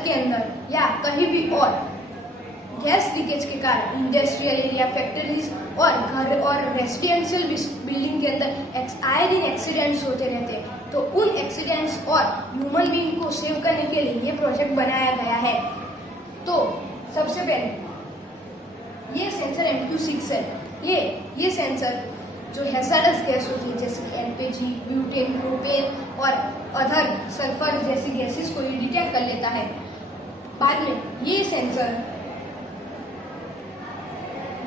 भारत के अंदर या कहीं भी और गैस लीकेज के कारण इंडस्ट्रियल एरिया, फैक्ट्रीज और घर और रेसिडेंशियल बिल्डिंग के अंदर आए दिन एक्सीडेंट्स होते रहते हैं। तो उन एक्सीडेंट्स और ह्यूमन बीइंग को सेव करने के लिए ये प्रोजेक्ट बनाया गया है। तो सबसे पहले ये सेंसर MQ6 है। ये सेंसर जो हैजार्डस गैस होती है जैसे LPG, ब्यूटेन, प्रोपेन और अदर सल्फर जैसी गैसेस को ये डिटेक्ट कर लेता है। बाद में ये सेंसर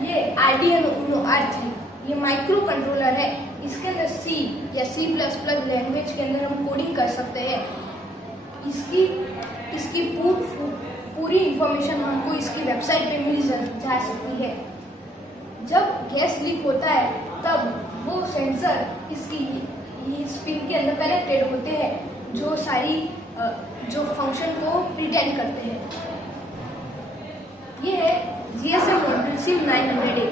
ये Arduino Uno R3 ये माइक्रो कंट्रोलर है। इसके अंदर C या C++ लैंग्वेज के अंदर हम कोडिंग कर सकते हैं। इसकी पूरी इंफॉर्मेशन हमको इसकी वेबसाइट पे मिल जा सकती है। जब गैस लीक होता है तब वो सेंसर इस पिन के अंदर कनेक्टेड होते हैं जो फंक्शन को प्रिटेंड करते हैं। ये है GSM मॉड्यूल SIM900A।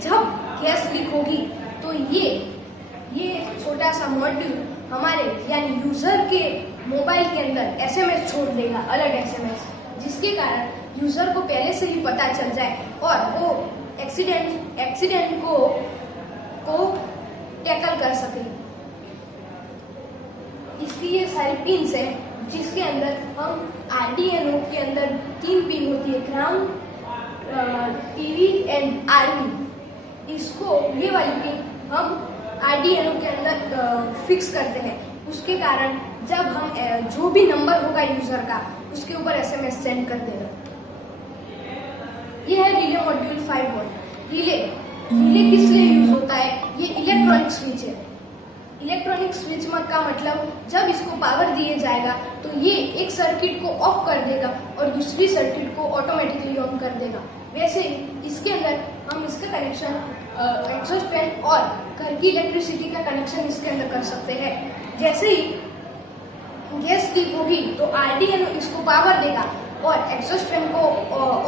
जब गैस लीक होगी तो ये छोटा सा मॉड्यूल हमारे यानी यूजर के मोबाइल के अंदर SMS छोड़ देगा, अलर्ट SMS, जिसके कारण यूजर को पहले से ही पता चल जाए और वो एक्सीडेंट को टैकल कर सके। इसकी ये सारी पिन्स है जिसके अंदर हम Arduino के अंदर 3 पिन होती है, ग्राउंड, PV एंड RV। इसको ये वाली पिन हम Arduino के अंदर फिक्स करते हैं। उसके कारण जब हम जो भी नंबर होगा यूजर का उसके ऊपर SMS सेंड कर देगा। ये है रिले मॉड्यूल 5 वोल्ट। रिले किस लिए यूज होता है? ये इलेक्ट्रॉनिक स्विच है। इलेक्ट्रॉनिक स्विच का मतलब जब इसको पावर दिए जाएगा तो ये एक सर्किट को ऑफ कर देगा और दूसरी सर्किट को ऑटोमेटिकली ऑन कर देगा। वैसे इसके अंदर हम इसका कनेक्शन एग्जॉस्ट फैन और घर की इलेक्ट्रिसिटी का कनेक्शन इसके अंदर कर सकते हैं। जैसे ही गैस लीक होगी तो Arduino इसको पावर देगा और एग्जॉस्ट फैन को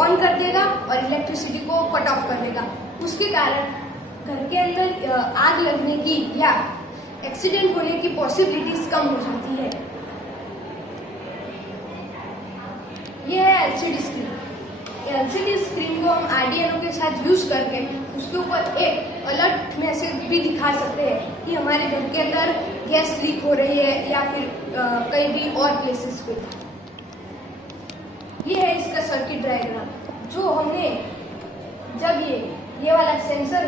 ऑन कर देगा और इलेक्ट्रिसिटी को कट ऑफ कर देगा। उसके कारण घर के अंदर आग लगने की या एक्सीडेंट होने की पॉसिबिलिटीज कम हो जाती है। ये है LCD स्क्रीन। LCD स्क्रीन को हम Arduino के साथ यूज करके उसके ऊपर एक अलर्ट मैसेज भी दिखा सकते हैं कि हमारे घर के अंदर गैस लीक हो रही है या फिर कहीं भी और प्लेसेस पे। ये है इसका सर्किट डायग्राम जो हमने जब ये वाला सेंसर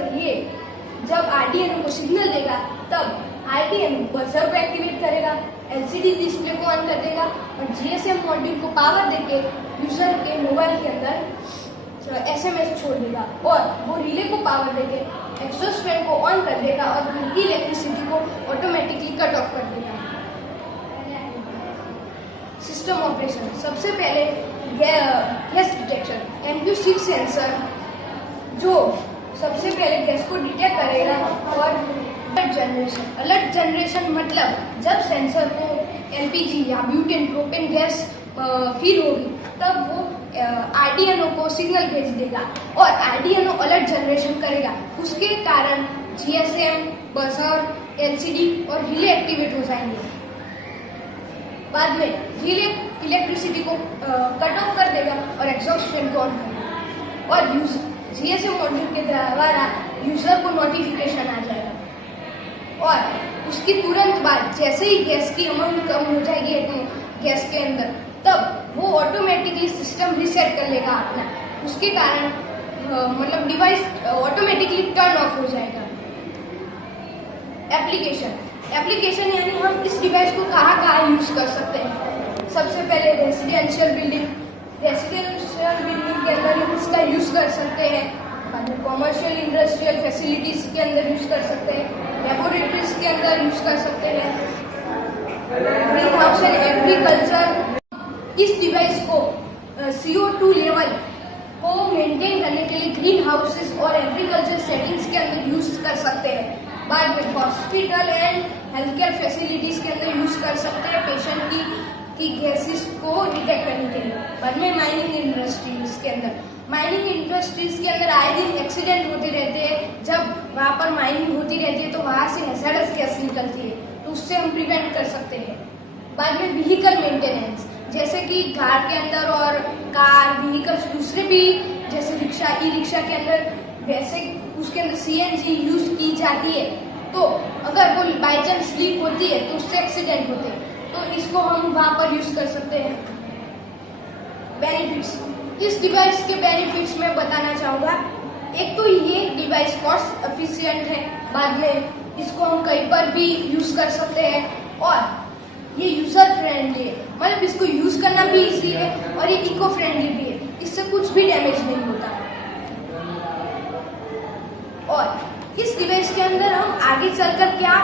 जब Arduino को सिग्नल देगा तब Arduino बजर को एक्टिवेट करेगा, LCD डिस्प्ले को ऑन कर देगा और GSM मॉड्यूल को पावर देके यूजर के मोबाइल के अंदर SMS छोड़ देगा और वो रिले को पावर देके एग्जॉस्ट फैन को ऑन कर देगा और घर की इलेक्ट्रिसिटी को ऑटोमेटिकली कट ऑफ कर देगा। System operation. सबसे पहले गैस डिटेक्शन। MQ6 सेंसर जो सबसे पहले गैस को डिटेक्ट करेगा और अलर्ट जनरेशन मतलब जब सेंसर को LPG या ब्यूटेन, प्रोपेन गैस फील होगी तब वो Arduino को सिग्नल भेज देगा और Arduino अलर्ट जनरेशन करेगा। उसके कारण GSM, बजर, LCD और रिले एक्टिवेट हो जाएंगे। बाद में रिले इलेक्ट्रिसिटी को कट ऑफ कर देगा और एग्जॉस्ट फैन को ऑन करेगा और GSM मॉड्यूल के द्वारा यूजर को नोटिफिकेशन आ जाएगा और उसकी तुरंत बाद जैसे ही गैस की अमाउंट कम हो जाएगी गैस के अंदर तब वो ऑटोमेटिकली सिस्टम रीसेट कर लेगा अपना। उसके कारण मतलब डिवाइस ऑटोमेटिकली टर्न ऑफ हो जाएगा। एप्लीकेशन यानी हम इस डिवाइस को कहाँ यूज कर सकते हैं। सबसे पहले रेसिडेंशियल बिल्डिंग के अंदर इसका यूज कर सकते हैं। बाद में कॉमर्शियल इंडस्ट्रियल फैसिलिटीज के अंदर यूज कर सकते हैं, लेबोरेटरीज के अंदर यूज कर सकते हैं, ग्रीन हाउस एंड एग्रीकल्चर। इस डिवाइस को CO2 लेवल को मेंटेन करने के लिए ग्रीन हाउसेस और एग्रीकल्चर सेटिंग्स के अंदर यूज कर सकते हैं। बाद में hospital and health care facilities के अंदर यूज कर सकते हैं पेशेंट की गैसेस को डिटेक्ट करने के लिए। बाद में माइनिंग इंडस्ट्रीज के अंदर आए दिन एक्सीडेंट होते रहते हैं। जब वहाँ पर माइनिंग होती रहती है तो वहाँ से हैजार्डस गैस निकलती है, तो उससे हम प्रिवेंट कर सकते हैं। बाद में व्हीकल जैसे कि घर के अंदर और कार व्हीकल्स दूसरे भी जैसे रिक्शा ई रिक्शा के अंदर वैसे उसके अंदर सीएनजी यूज की जाती है। तो अगर वो बाई चांस लीक होती है तो उससे एक्सीडेंट होते हैं, तो इसको हम वहाँ पर यूज कर सकते हैं। बेनिफिट्स, इस डिवाइस के बेनिफिट्स में बताना चाहूँगा। एक तो ये डिवाइस कॉस्ट एफिशिएंट है, बाद में इसको हम कहीं पर भी यूज कर सकते हैं और ये यूजर फ्रेंडली है, मतलब इसको यूज करना भी इजी है और ये इको फ्रेंडली भी है, इससे कुछ भी डैमेज नहीं होता। और इस डिवाइस के अंदर हम आगे चलकर क्या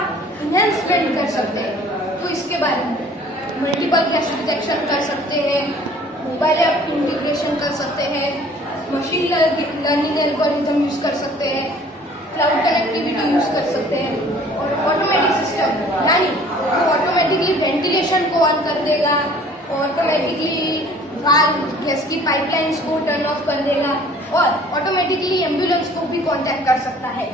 इनहेंसमेंट कर सकते हैं, तो इसके बारे में मल्टीपल गैस डिटेक्शन कर सकते हैं, मोबाइल ऐप इंटीग्रेशन कर सकते हैं, मशीन लर्निंग एल्गोरिथम यूज कर सकते हैं, क्लाउड कनेक्टिविटी यूज कर सकते हैं और ऑटोमेटिक सिस्टम, यानी वो ऑटोमेटिकली वेंटिलेशन को ऑन कर देगा, ऑटोमेटिकली वाल्व गैस की पाइपलाइंस को टर्न ऑफ कर देगा और ऑटोमेटिकली एम्बुलेंस को भी कांटेक्ट कर सकता है।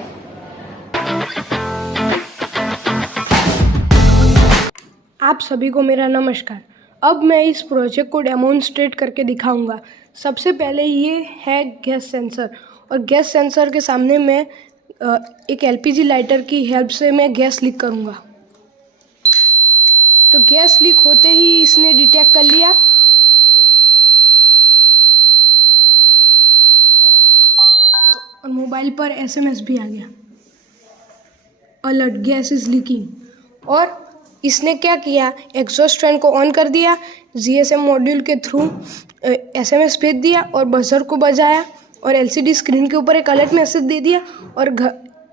आप सभी को मेरा नमस्कार। अब मैं इस प्रोजेक्ट को डेमोन्स्ट्रेट करके दिखाऊंगा। सबसे पहले ये है गैस सेंसर, और गैस सेंसर के सामने मैं एक एलपीजी लाइटर की हेल्प से मैं गैस लीक करूंगा। तो गैस लीक होते ही इसने डिटेक्ट कर लिया और मोबाइल पर एसएमएस भी आ गया, अलर्ट गैस इज लीकिंग। और इसने क्या किया, एग्जॉस्ट फैन को ऑन कर दिया, जीएसएम मॉड्यूल के थ्रू एसएमएस भेज दिया और बजर को बजाया और एलसीडी स्क्रीन के ऊपर एक अलर्ट मैसेज दे दिया और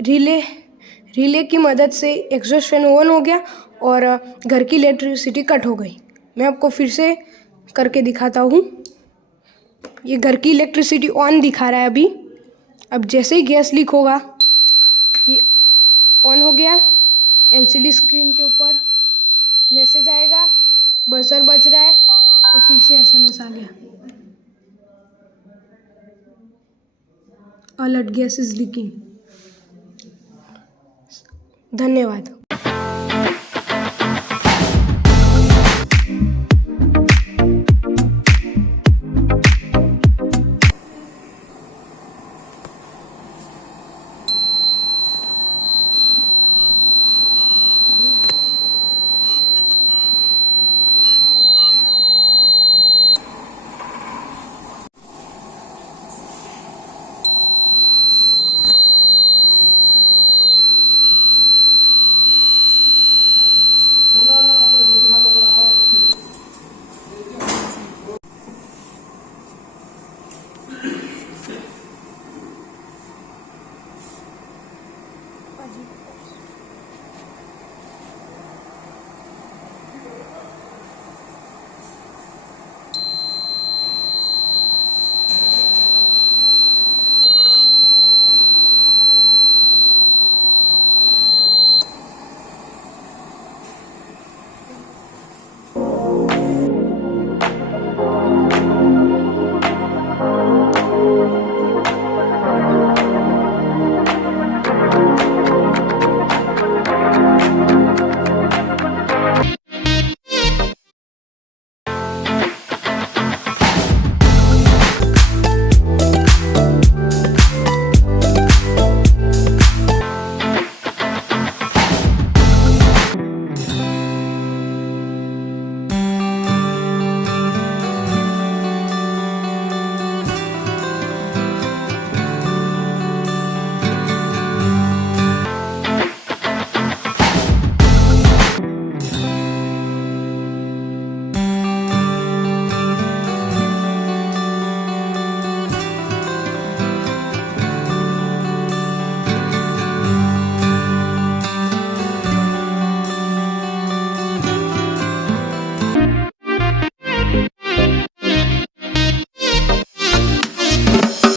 रिले की मदद से एग्जॉस्ट फैन ऑन हो गया और घर की इलेक्ट्रिसिटी कट हो गई। मैं आपको फिर से करके दिखाता हूँ। ये घर की इलेक्ट्रिसिटी ऑन दिखा रहा है अभी। अब जैसे ही गैस लीक होगा ये ऑन हो गया, एलसीडी स्क्रीन के ऊपर मैसेज आएगा, बजर बज रहा है और फिर से एसएमएस आ गया, अलर्ट गैस इज लीकिंग। धन्यवाद।